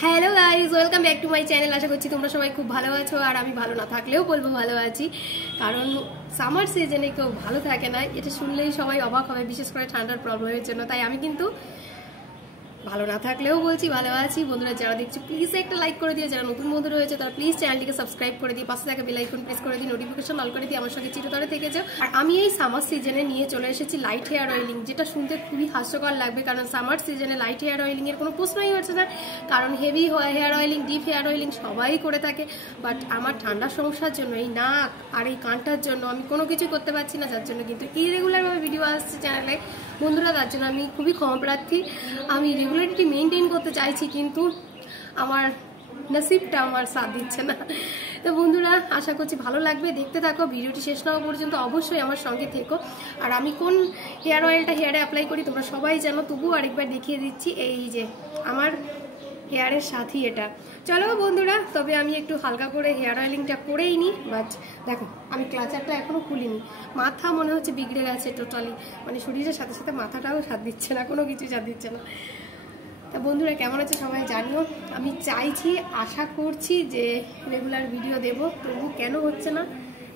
Hello guys, welcome back to my channel. আশা করছি তোমরা সবাই খুব ভালো আছো, আর আমি ভালো না থাকলেও বলবো ভালো আছি। কারণ সামার সিজনে কেউ ভালো থাকে না, এটা শুনলেই সবাই অবাক হবে, বিশেষ করে ঠান্ডার প্রবলেমের জন্য। তাই আমি কিন্তু ভালো না থাকলেও বলছি ভালো আছি। বন্ধুরা যারা দেখছো প্লিজ একটা লাইক করে দিও, যারা নতুন বন্ধু রয়েছে তারা প্লিজ চ্যানেলটিকে সাবস্ক্রাইব করে দিই, পাশে থাকা বেল আইকন প্রেস করে দিই, নোটিফিকেশন অল করে দিই, আমার সঙ্গে চিরতরে থেকে যাও। আর আমি এই সামার সিজনে নিয়ে চলে এসেছি লাইট হেয়ার অয়েলিং, যেটা শুনতে খুবই হাস্যকর লাগবে, কারণ সামার সিজনে লাইট হেয়ার অয়েলিং এর কোনো প্রশ্নই হচ্ছে না। কারণ heavy hair oiling, deep hair oiling সবাই করে থাকে, বাট আমার ঠান্ডার সমস্যার জন্য এই নাক আর এই কানটার জন্য আমি কোনো কিছু করতে পারছি না, যার জন্য কিন্তু ইরেগুলারভাবে ভিডিও আসছে চ্যানেলে। বন্ধুরা তার জন্য আমি খুবই ক্ষমা প্রার্থী। আমি রেগুলারিটি মেনটেন করতে চাইছি, কিন্তু আমার নসিবটা আমার সাথ দিচ্ছে না। তো বন্ধুরা আশা করছি ভালো লাগবে, দেখতে থাকো, ভিডিওটি শেষ না হওয়া পর্যন্ত অবশ্যই আমার সঙ্গে থেকো। আর আমি কোন হেয়ার অয়েলটা হেয়ারে অ্যাপ্লাই করি তোমরা সবাই জানো, তবুও আরেকবার দেখিয়ে দিচ্ছি। এই যে আমার হেয়ারের সাথী এটা। চলো বন্ধুরা, তবে আমি একটু হালকা করে হেয়ার অয়েলিংটা করেই নিই। বাট দেখো আমি ক্লাচারটা এখনো খুলিনি, মাথা মনে হচ্ছে বিগড়ে গেছে টোটালি, মানে শরীরের সাথে সাথে মাথাটাও সাথ দিচ্ছে না, কোনো কিছু সাথ দিচ্ছে না। তা বন্ধুরা কেমন আছে সবাই জানিও। আমি চাইছি, আশা করছি যে রেগুলার ভিডিও দেব, তবু কেন হচ্ছে না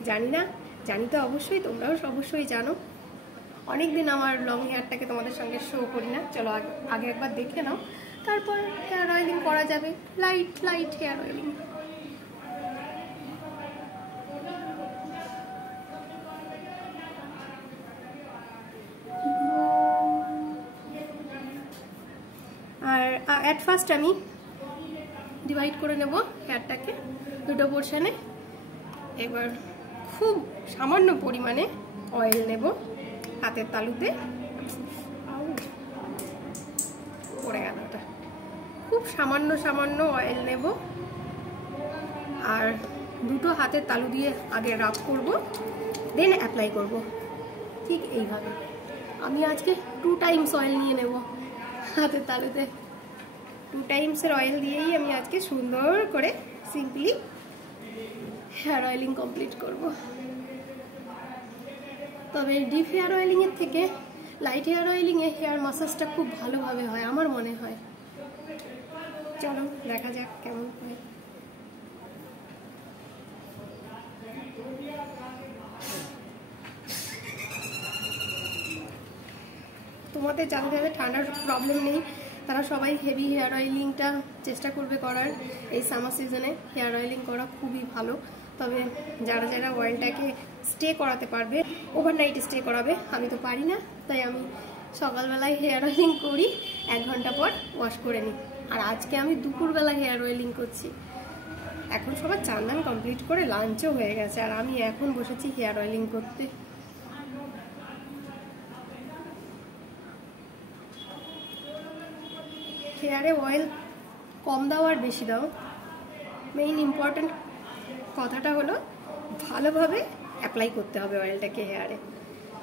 জানি না। জানি তো অবশ্যই, তোমরাও অবশ্যই জানো। অনেকদিন আমার লং হেয়ারটাকে তোমাদের সঙ্গে শো করি না। চলো আগে একবার দেখে নাও, তারপর হেয়ার অয়েলিং করা যাবে, লাইট লাইট হেয়ার অয়েলিং। আর অ্যাট ফার্স্ট আমি ডিভাইড করে নেব হেয়ারটাকে দুটো পোর্শনে। এবার খুব সামান্য পরিমাণে অয়েল নেব হাতের তালুতে, পড়ে গেল ওটা। খুব সামান্য সামান্য অয়েল নেব, আর দুটো হাতের তালু দিয়ে আগে রাব করব, দেন অ্যাপ্লাই করব। ঠিক এইভাবে আমি আজকে 2 টাইমস অয়েল নিয়ে নেব হাতের তালুতে। 2 টাইমসের অয়েল দিয়েই আমি আজকে সুন্দর করে সিম্পলি হেয়ার অয়েলিং কমপ্লিট করব। তবে ডিপ হেয়ার অয়েলিংয়ের থেকে লাইট হেয়ার অয়েলিংয়ে হেয়ার মাসাজটা খুব ভালোভাবে হয় আমার মনে হয়। চলো দেখা যাক কেমন হয়। তোমাদের যাদের যাদের ঠান্ডার প্রবলেম নেই তারা সবাই হেভি হেয়ার অয়েলিংটা চেষ্টা করবে করার। এই সামার সিজনে হেয়ার অয়েলিং করা খুবই ভালো। তবে যারা যারা অয়েলটাকে স্টে করাতে পারবে, ওভারনাইট স্টে করাবে, আমি তো পারি না, তাই আমি সকালবেলায় হেয়ার অয়েলিং করি, 1 ঘন্টা পর ওয়াশ করে নিই। আর আজকে আমি দুপুরবেলা হেয়ার অয়েলিং করছি। এখন সবার চান কমপ্লিট করে লাঞ্চও হয়ে গেছে, আর আমি এখন বসেছি হেয়ার অয়েলিং করতে। হেয়ারে অয়েল কম দাও আর বেশি দাও, মেইন ইম্পর্টেন্ট কথাটা হলো ভালোভাবে অ্যাপ্লাই করতে হবে অয়েলটাকে হেয়ারে।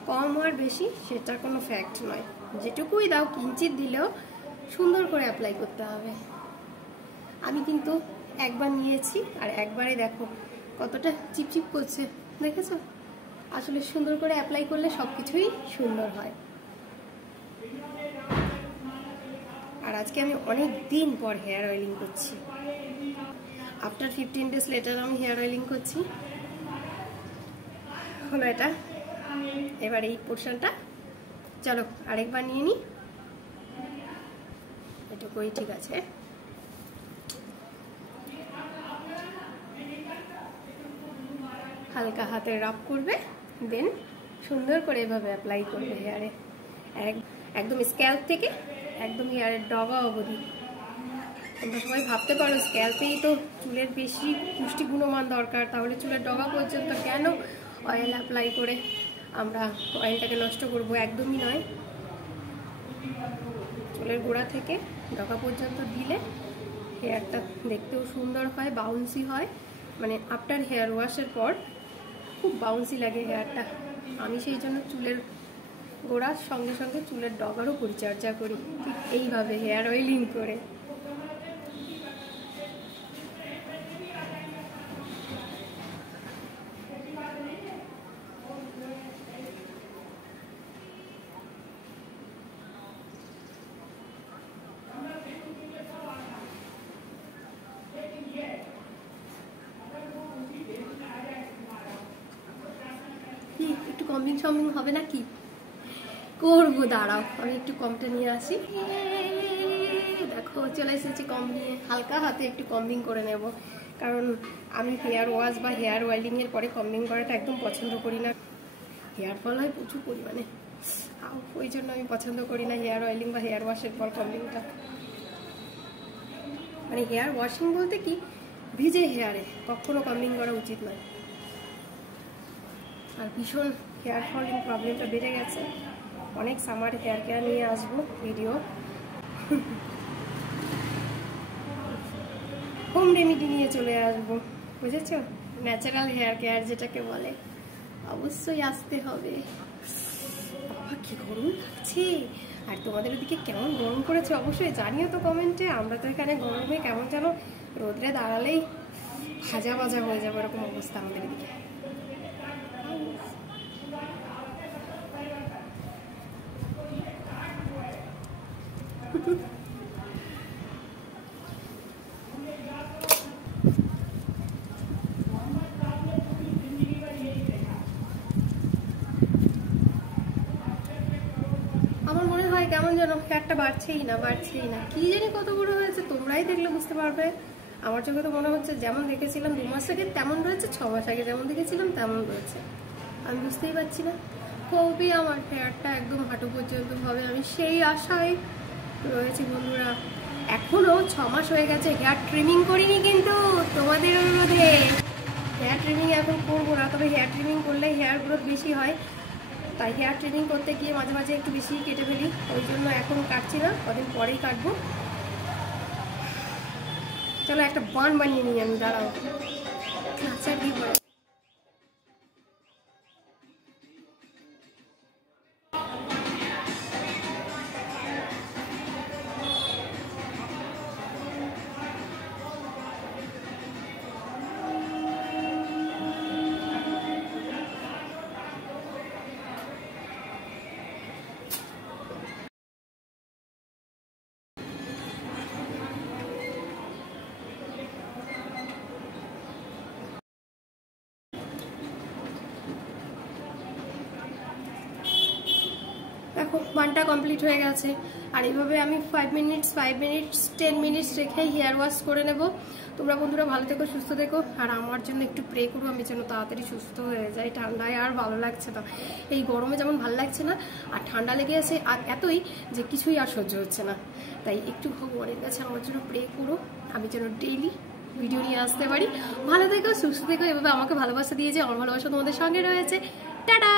কম আর বেশি সেটা কোনো ফ্যাক্ট নয়, যেটুকুই দাও কিঞ্চিত দিলেও সুন্দর করে অ্যাপ্লাই করতে হবে। আমি কিন্তু একবার নিয়েছি, আর একবারে দেখো কতটা চিপচিপ করছে, দেখেছো? আসলে সুন্দর করে অ্যাপ্লাই করলে সব কিছুই সুন্দর হয়। আর আজকে আমি অনেক দিন পর হেয়ার অয়েলিং করছি, আফটার 15 days লেটার আমি হেয়ার অয়েলিং করছি। হলো এটা। এবার এই পোর্শনটা চলো আরেকবার নিয়ে নিই, এটুকুই ঠিক আছে। হালকা হাতে রাব করবে, দেন সুন্দর করে এভাবে অ্যাপ্লাই করবে হেয়ারে, একদম স্ক্যাল্প থেকে একদম হেয়ারের ডগা অবধি। তোমরা সবাই ভাবতে পারো স্ক্যাল্পেই তো চুলের বেশি পুষ্টি গুণমান দরকার, তাহলে চুলের ডগা পর্যন্ত কেন অয়েল অ্যাপ্লাই করে আমরা অয়েলটাকে নষ্ট করব? একদমই নয়। চুলের গোড়া থেকে ডগা পর্যন্ত দিলে হেয়ারটা দেখতেও সুন্দর হয়, বাউন্সি হয়, মানে আফটার হেয়ার ওয়াশের পর খুব বাউন্সি লাগে হেয়ারটা। আমি সেই জন্য চুলের গোড়ার সঙ্গে সঙ্গে চুলের ডগারও পরিচর্যা করি, ঠিক এইভাবে হেয়ার অয়েলিং করে। একটু কম্বিং শম্বিং হবে না কি করবো, দাঁড়াও আমি একটু কমটা নিয়ে আসি। দেখো চলে এসেছি কম নিয়ে, হালকা হাতে একটু কম্বিং করে নেব, কারণ আমি হেয়ার ওয়াশ বা হেয়ার অয়েলিংয়ের পরে কম্বিং করাটা একদম পছন্দ করি না। হেয়ার ফল হয় প্রচুর পরিমাণে, ওই জন্য আমি পছন্দ করি না হেয়ার অয়েলিং বা হেয়ার ওয়াশের পর কম্বিংটা। মানে হেয়ার ওয়াশিং বলতে কি, ভিজে হেয়ারে কখনো কম্বিং করা উচিত নয়। আর ভীষণ হেয়ার ফলিং প্রবলেমটা বেড়ে গেছে, অনেক সামার হেয়ার কেয়ার নিয়ে আসবো ভিডিও, হোম রেমেডি নিয়ে চলে আসবো, বুঝেছ? ন্যাচারাল হেয়ার কেয়ার যেটাকে বলে, অবশ্যই আসতে হবে। বাবা কি গরম লাগছে, আর তোমাদের ওদিকে কেমন গরম করেছে অবশ্যই জানিও তো কমেন্টে। আমরা তো এখানে গরমে কেমন যেন রোদ্রে দাঁড়ালেই ভাজা ভাজা হয়ে যাবে, এরকম অবস্থা আমাদের এদিকে। আমার মনে হয় কেমন যেন হেয়ারটা বাড়ছেই না, কি জানি কত বড় হয়েছে, তোমরাই দেখলে বুঝতে পারবে। আমার চোখে তো মনে হচ্ছে যেমন দেখেছিলাম 2 মাস আগে তেমন রয়েছে, 6 মাস আগে যেমন দেখেছিলাম তেমন রয়েছে, আমি বুঝতেই পারছি না। খুবই আমার হেয়ারটা একদম হাঁটু পর্যন্ত হবে, আমি সেই আশায় রয়েছি বন্ধুরা। এখনো 6 মাস হয়ে গেছে, হেয়ার ট্রিমিং করিনি কিন্তু, তোমাদের অনুরোধে হেয়ার ট্রিমিং এখন করবো না, তবে হেয়ার ট্রিমিং করলে হেয়ার গ্রোথ বেশি হয়, তাই হেয়ার ট্রিমিং করতে গিয়ে মাঝে মাঝে একটু বেশি কেটে ফেলি, ওই জন্য এখন কাটছি না, কদিন পরেই কাটবো। চলো একটা বান বানিয়ে নিই আমি, দাঁড়াও। আচ্ছা কি বলে দেখো বানটা কমপ্লিট হয়ে গেছে, আর এইভাবে আমি 5 মিনিটস 10 মিনিটস রেখে হেয়ার ওয়াশ করে নেব। তোমরা বন্ধুরা ভালো থেকো, সুস্থ থেকো, আর আমার জন্য একটু প্রে করো আমি যেন তাড়াতাড়ি সুস্থ হয়ে যাই। ঠান্ডায় আর ভালো লাগছে না, এই গরমে যেমন ভালো লাগছে না, আর ঠান্ডা লেগে আছে আর এতই যে কিছুই আর সহ্য হচ্ছে না। তাই একটু ভগবানের কাছে আমার জন্য প্রে করো, আমি যেন ডেইলি ভিডিও নিয়ে আসতে পারি। ভালো থেকো, সুস্থ থেকো, এভাবে আমাকে ভালোবাসা দিয়েছে, আমার ভালোবাসা তোমাদের সঙ্গে রয়েছে। টাটা।